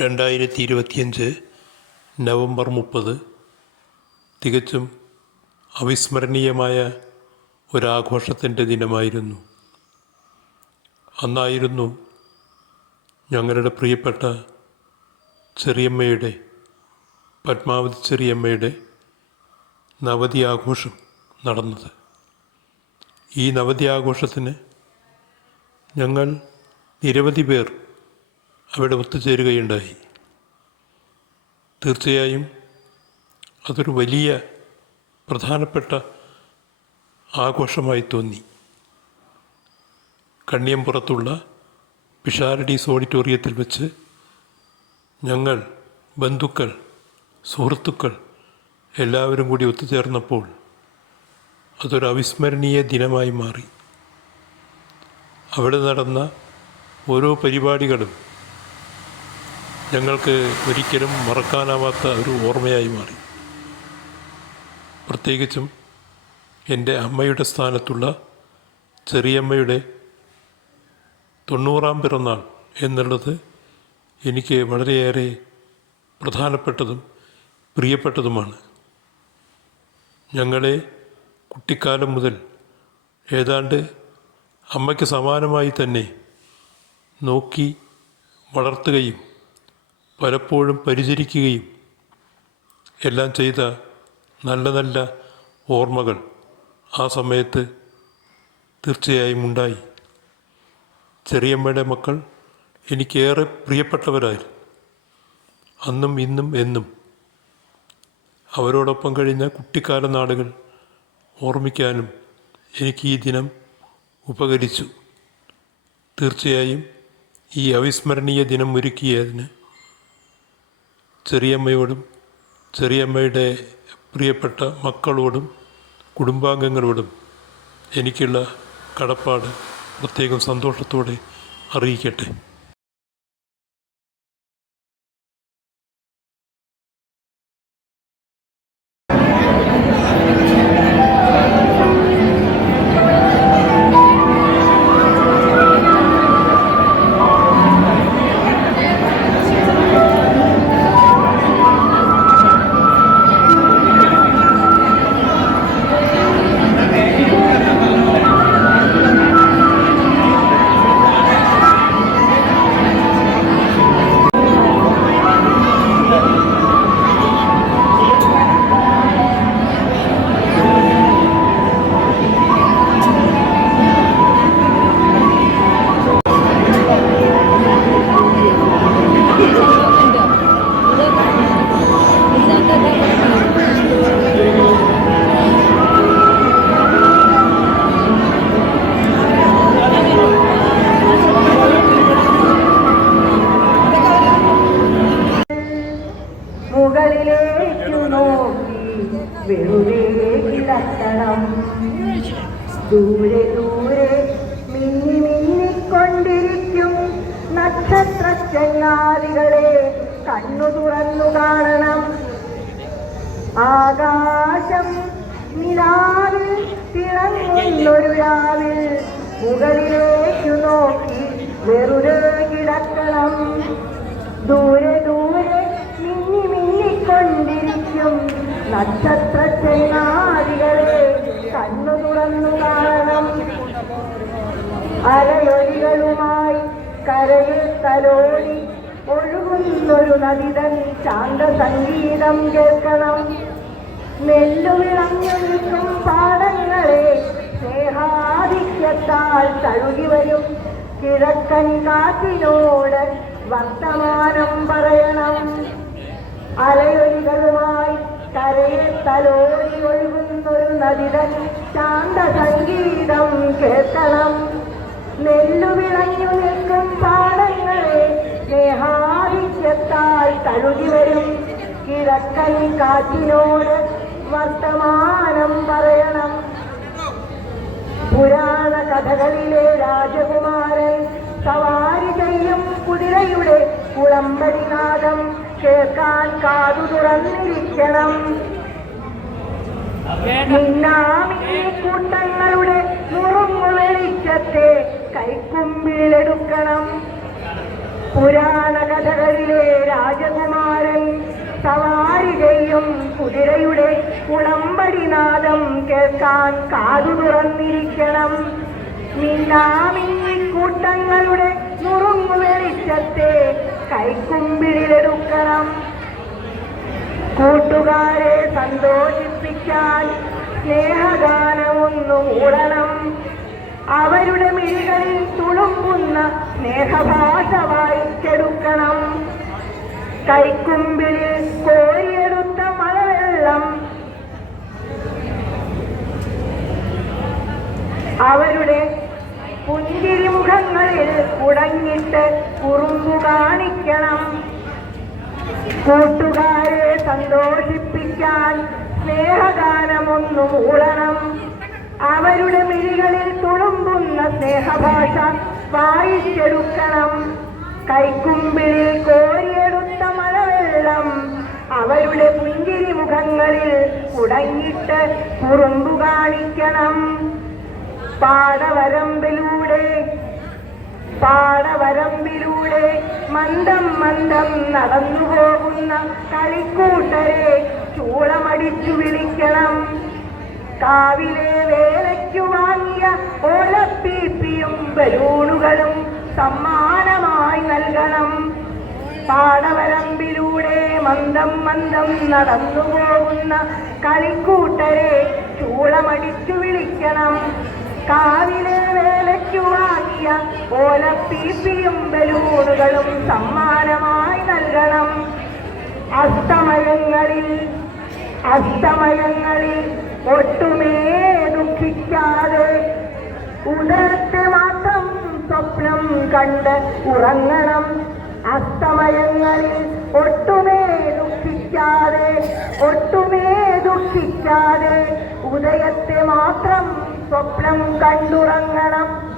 രണ്ടായിരത്തി ഇരുപത്തിയഞ്ച് നവംബർ മുപ്പത് തികച്ചും അവിസ്മരണീയമായ ഒരാഘോഷത്തിന്റെ ദിനമായിരുന്നു. അന്നായിരുന്നു ഞങ്ങളുടെ പ്രിയപ്പെട്ട ചെറിയമ്മയുടെ പത്മാവതി ചെറിയമ്മയുടെ നവതി ആഘോഷം നടന്നത്. ഈ നവതി ആഘോഷത്തിന് ഞങ്ങൾ നിരവധി പേർ അവിടെ ഒത്തുചേരുകയുണ്ടായി. തീർച്ചയായും അതൊരു വലിയ പ്രധാനപ്പെട്ട ആഘോഷമായി തോന്നി. കണ്ണിയമ്പുറത്തുള്ള പിഷാരഡീസ് ഓഡിറ്റോറിയത്തിൽ വെച്ച് ഞങ്ങൾ ബന്ധുക്കൾ സുഹൃത്തുക്കൾ എല്ലാവരും കൂടി ഒത്തുചേർന്നപ്പോൾ അതൊരു അവിസ്മരണീയ ദിനമായി മാറി. അവിടെ നടന്ന ഓരോ പരിപാടികളും ഞങ്ങൾക്ക് ഒരിക്കലും മറക്കാനാവാത്ത ഒരു ഓർമ്മയായി മാറി. പ്രത്യേകിച്ചും എന്റെ അമ്മയുടെ സ്ഥാനത്തുള്ള ചെറിയമ്മയുടെ തൊണ്ണൂറാം പിറന്നാൾ എന്നുള്ളത് എനിക്ക് വളരെയേറെ പ്രധാനപ്പെട്ടതും പ്രിയപ്പെട്ടതുമാണ്. ഞങ്ങളെ കുട്ടിക്കാലം മുതൽ ഏതാണ്ട് അമ്മയ്ക്ക് സമാനമായി തന്നെ നോക്കി വളർത്തുകയും പലപ്പോഴും പരിചരിക്കുകയും എല്ലാം ചെയ്ത നല്ല നല്ല ഓർമ്മകൾ ആ സമയത്ത് തീർച്ചയായും ഉണ്ടായി. ചെറിയമ്മയുടെ മക്കൾ എനിക്കേറെ പ്രിയപ്പെട്ടവരായി അന്നും ഇന്നും എന്നും. അവരോടൊപ്പം കഴിഞ്ഞ കുട്ടിക്കാല നാടുകൾ ഓർമ്മിക്കാനും എനിക്ക് ഈ ദിനം ഉപകരിച്ചു. തീർച്ചയായും ഈ അവിസ്മരണീയ ദിനം ഒരുക്കിയതിന് ചെറിയമ്മയോടും ചെറിയമ്മയുടെ പ്രിയപ്പെട്ട മക്കളോടും കുടുംബാംഗങ്ങളോടും എനിക്കുള്ള കടപ്പാട് പ്രത്യേകം സന്തോഷത്തോടെ അറിയിക്കട്ടെ. തിളങ്ങുന്നൊരു രാവിൽ മുകളിലേക്കു നോക്കി വെറുതെ കിടക്കണം. ദൂരെ ദൂരെ മിന്നി മിന്നിക്കൊണ്ടിരിക്കും നക്ഷത്ര ചങ്ങാതികളെ കണ്ണു തുറന്നു കാണണം. അരയൊലികളുമായി കരയിൽ തലോടി ഒഴുകുന്നൊരു നദിതൻ ശാന്ത സംഗീതം കേൾക്കണം. നെല്ലുവിളഞ്ഞു സ്നേഹാധിക്യത്താൽ തഴുകി വരും. കിഴക്കൻ കാറ്റിനോട് വർത്തമാനം പറയണം. അലയൊലികളുമായി കരയിൽ തലോടി ഒഴുകുന്നൊരു നദിതൻ ശാന്ത സംഗീതം കേൾക്കണം. നെല്ലുവിളഞ്ഞു നിൽക്കും പാടങ്ങളെ സ്നേഹാധിക്യത്താൽ തഴുകി വരും. കിഴക്കൻ കാറ്റിനോട് വർത്തമാനം പറയണം. പുരാണ കഥകളിലെ രാജകുമാരൻ സവാരി ചെയ്യും കുതിരയുടെ കുളമ്പടിനാദം കേൾക്കാൻ കാതു തുറന്നിരിക്കണം. കൂട്ടങ്ങളുടെ നുറുങ്ങു വെളിച്ചത്തെ കൈക്കുമ്പിലെടുക്കണം. പുരാണ കഥകളിലെ കുതിരയുടെ കുളമ്പടിനാദം കേൾക്കാൻ കാതു തുറന്നിരിക്കണം. മിന്നാമിന്നിക്കൂട്ടങ്ങളുടെ നുറുങ്ങു വെളിച്ചത്തെ കൈക്കുമ്പിളിലെടുക്കണം കൂട്ടുകാരെ സന്തോഷിപ്പിക്കാൻ സ്നേഹഗാനമൊന്നു അവരുടെ മിഴികളിൽ തുളുമ്പുന്ന സ്നേഹഭാഷ വായിച്ചെടുക്കണം. കൈക്കുമ്പിളിൽ കോരിയെടുത്ത മഴവെള്ളം അവരുടെ പുഞ്ചിരിമുഖങ്ങളിൽ ഉടങ്ങിട്ട് കുറുമ്പു കാണിക്കണം. കൂട്ടുകാരെ സന്തോഷിപ്പിക്കാൻ സ്നേഹഗാനമൊന്നു മൂളണം അവരുടെ മിഴികളിൽ തുളുമ്പുന്ന സ്നേഹഭാഷ വായിച്ചെടുക്കണം. കൈക്കുമ്പിളിൽ കോരിയെടുത്ത മഴവെള്ളം അവരുടെ പുഞ്ചിരി മുഖങ്ങളിൽ ഉടങ്ങിട്ട് കുറുമ്പു കാണിക്കണം. പാടവരമ്പിലൂടെ പാടവരമ്പിലൂടെ മന്ദം മന്ദം നടന്നു പോകുന്ന കളിക്കൂട്ടരെ ചൂളമടിച്ചു വിളിക്കണം. കാവിലെ വേലയ്ക്കു വാങ്ങിയ ഓലപ്പീപ്പിയും ബലൂണുകളും സമ്മാനമായി നൽകണം. പാടവരമ്പിലൂടെ മന്ദം മന്ദം നടന്നു പോകുന്ന കളിക്കൂട്ടരെ ചൂളമടിച്ചു വിളിക്കണം. കാവിലെ വേലയ്ക്കു വാങ്ങിയ ഓലപ്പീപ്പിയും ബലൂണുകളും സമ്മാനമായി നൽകണം. അസ്തമയങ്ങളിൽ അസ്തമയങ്ങളിൽ ഒട്ടുമേ ദുഃഖിക്കാതെ ഉദരത്തെ മാത്രം സ്വപ്നം കണ്ട് ഉറങ്ങണം. അസ്തമയങ്ങളിൽ ഒട്ടുമേ ദുഃഖിക്കാതെ ഒട്ടുമേ ദുഃഖിക്കാതെ ഉദയത്തെ മാത്രം സ്വപ്നം കണ്ടുറങ്ങണം.